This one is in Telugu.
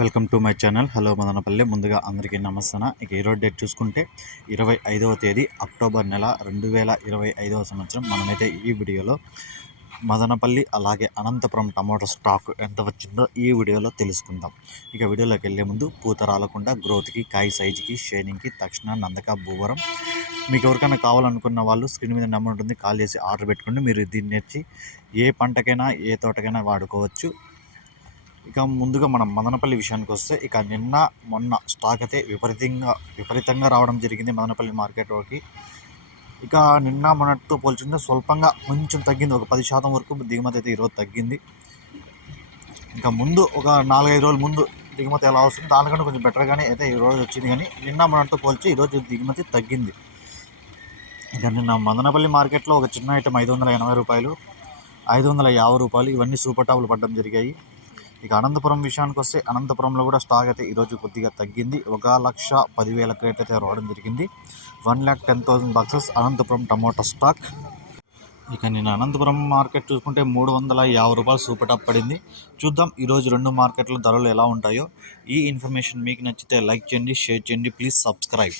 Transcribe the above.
Welcome to my channel. Hello Madanapalli. ముందుగా అందరికీ నమస్తన. ఇక ఈరోజు డేట్ చూసుకుంటే ఇరవై ఐదవ తేదీ అక్టోబర్ నెల రెండు వేల ఇరవై ఐదవ సంవత్సరం. మనమైతే ఈ వీడియోలో మదనపల్లి అలాగే అనంతపురం టమాటో స్టాక్ ఎంత వచ్చిందో ఈ వీడియోలో తెలుసుకుందాం. ఇక వీడియోలోకి వెళ్ళే ముందు పూత రాలకుండా గ్రోత్కి కాయ సైజుకి షేనింగ్కి తక్షణ నందక భూవరం. మీకు ఎవరికైనా కావాలనుకున్న వాళ్ళు స్క్రీన్ మీద నెంబర్ ఉంటుంది. కాల్ చేసి ఆర్డర్ పెట్టుకోండి. మీరు దీన్ని వచ్చి ఏ పంటకైనా ఏ తోటకైనా వాడుకోవచ్చు. ఇక ముందుగా మనం మదనపల్లి విషయానికి వస్తే ఇక నిన్న మొన్న స్టాక్ అయితే విపరీతంగా విపరీతంగా రావడం జరిగింది మదనపల్లి మార్కెట్లోకి ఇక నిన్న మొన్నటితో పోల్చుకుంటే స్వల్పంగా కొంచెం తగ్గింది. ఒక పది శాతం వరకు దిగుమతి అయితే ఈరోజు తగ్గింది. ఇంకా ముందు ఒక నాలుగైదు రోజుల ముందు దిగుమతి ఎలా వస్తుంది దానికంటే కొంచెం బెటర్గానే అయితే ఈరోజు వచ్చింది. కానీ నిన్న మొన్నటితో పోల్చి ఈరోజు దిగుమతి తగ్గింది. ఇక నిన్న మదనపల్లి మార్కెట్లో ఒక చిన్న ఐటమ్ ఐదు వందల ఎనభై రూపాయలు ఐదు వందల యాభై రూపాయలు ఇవన్నీ సూపర్ టాపులు పడడం జరిగాయి. ఇక అనంతపురం విషయానికి వస్తే అనంతపురంలో కూడా స్టాక్ అయితే ఈరోజు కొద్దిగా తగ్గింది. ఒక లక్ష పదివేల క్రేట్ అయితే రావడం జరిగింది. One lakh ten thousand boxes Anantapuram tomato stock ఇక నేను అనంతపురం మార్కెట్ చూసుకుంటే మూడు వందల యాభై రూపాయలు సూపర్ టాప్ పడింది. చూద్దాం ఈరోజు రెండు మార్కెట్ల ధరలు ఎలా ఉంటాయో. ఈ ఇన్ఫర్మేషన్ మీకు నచ్చితే లైక్ చేయండి షేర్ చేయండి. Please subscribe.